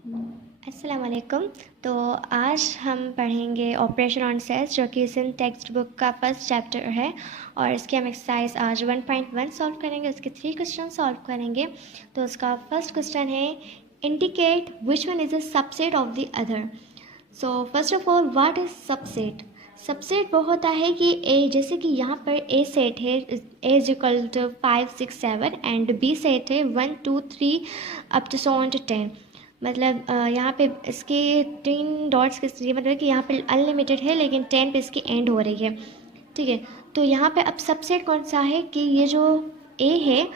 अस्सलाम वालेकुम। तो आज हम पढ़ेंगे ऑपरेशन ऑन सेल्स, जो कि सिंथ टेक्स्ट बुक का फर्स्ट चैप्टर है, और इसके हम एक्सरसाइज आज 1.1 सॉल्व करेंगे। उसके 3 क्वेश्चन सॉल्व करेंगे। तो उसका फर्स्ट क्वेश्चन है, indicate which one is a subset of the other. So first of all, what is subset? Subset वो होता है कि ए, जैसे कि यहाँ पर ए सेट है, A is equal to 5 6 7, and B set है 1 2 3 up to so on to 10। मतलब यहाँ पे इसके 3 डॉट्स के ये मतलब कि यहाँ पे अनलिमिटेड है, लेकिन 10 पे इसकी एंड हो रही है। ठीक है, तो यहाँ पे अब सबसेट कौन सा है कि ये जो ए है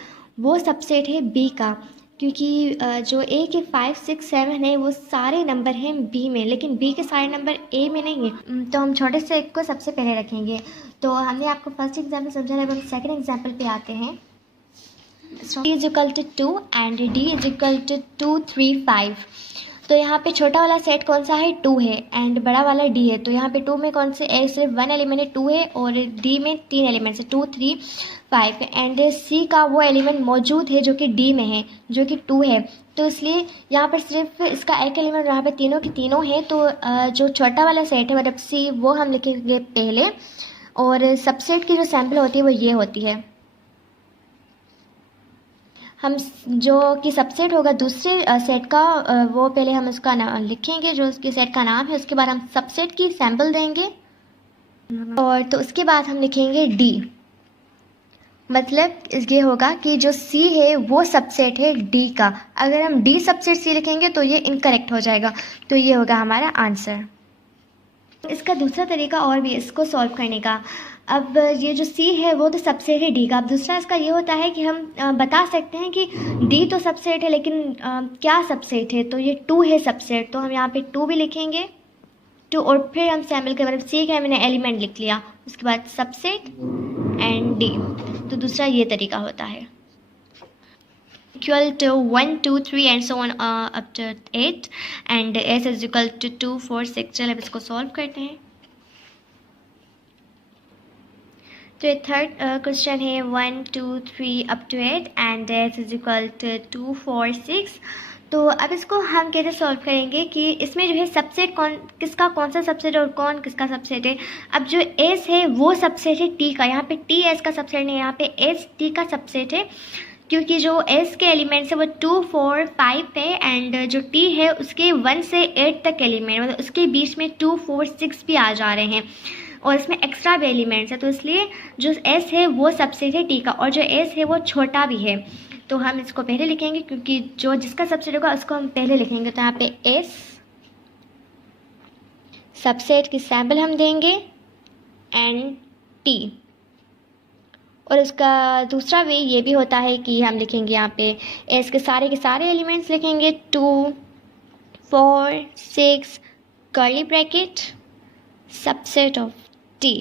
वो सबसेट है बी का, क्योंकि जो ए के 5 6 7 है वो सारे नंबर हैं बी में, लेकिन बी के सारे नंबर ए में नहीं है। तो हम छोटे से एक को सबसे पहले रखेंगे। तो हमने आपको फर्स्ट एग्जाम्पल समझा है, अब हम सेकेंड एग्जाम्पल पे आते हैं। D is equal to 2 and D is equal to 2 3 5। तो यहाँ पे छोटा वाला सेट कौन सा है? 2 है, एंड बड़ा वाला D है। तो यहाँ पे 2 में कौन से ए सिर्फ 1 एलिमेंट है, 2 है, और D में 3 एलिमेंट्स है, 2 3 5 है, एंड C का वो एलिमेंट मौजूद है जो कि D में है, जो कि 2 है। तो इसलिए यहाँ पर सिर्फ इसका एक एलिमेंट, यहाँ पे तीनों की तीनों है। तो जो छोटा वाला सेट है मतलब C, वो हम लिखेंगे पहले, और सबसेट की जो सैम्पल होती है वो ये होती है। हम जो कि सबसेट होगा दूसरे सेट का, वो पहले हम उसका नाम लिखेंगे, जो उसके सेट का नाम है। उसके बाद हम सबसेट की सैम्पल देंगे, और तो उसके बाद हम लिखेंगे डी। मतलब ये होगा कि जो सी है वो सबसेट है डी का। अगर हम डी सबसेट सी लिखेंगे तो ये इनकरेक्ट हो जाएगा। तो ये होगा हमारा आंसर। इसका दूसरा तरीका और भी इसको सॉल्व करने का। अब ये जो C है वो तो सबसेट है D का। अब दूसरा इसका ये होता है कि हम बता सकते हैं कि D तो सबसेट है, लेकिन क्या सबसेट है? तो ये 2 है सबसेट, तो हम यहाँ पे 2 भी लिखेंगे, 2, और फिर हम सैम्पल के मतलब C का मैंने एलिमेंट लिख लिया, उसके बाद सबसेट एंड D। तो दूसरा ये तरीका होता है। Equal to 1 2 3 and so on up to 8, and S is equal to 2 4 6। चलो अब इसको सॉल्व करते हैं। तो ये थर्ड क्वेश्चन है 1 2 3 up to 8 and S is equal to 2 4 6। तो अब इसको हम कैसे सॉल्व करेंगे कि इसमें जो है सबसेट किसका कौन सा सबसेट और कौन किसका सबसेट है। अब जो S है वो सबसेट है T का। यहाँ पे T S का सबसेट नहीं है, यहाँ पे S T का सबसेट है, क्योंकि जो S के एलिमेंट्स है वो 2 4 5 है, एंड जो T है उसके 1 से 8 तक एलिमेंट, मतलब उसके बीच में 2 4 6 भी आ जा रहे हैं, और इसमें एक्स्ट्रा भी एलिमेंट्स है। तो इसलिए जो S है वो सबसेट है T का, और जो S है वो छोटा भी है। तो हम इसको पहले लिखेंगे, क्योंकि जो जिसका सबसेट होगा उसको हम पहले लिखेंगे। तो यहाँ पे S सबसेट की सैम्पल हम देंगे एंड T, और उसका दूसरा वे ये भी होता है कि हम लिखेंगे यहाँ पे S के सारे एलिमेंट्स लिखेंगे, 2 4 6 curly bracket subset of T।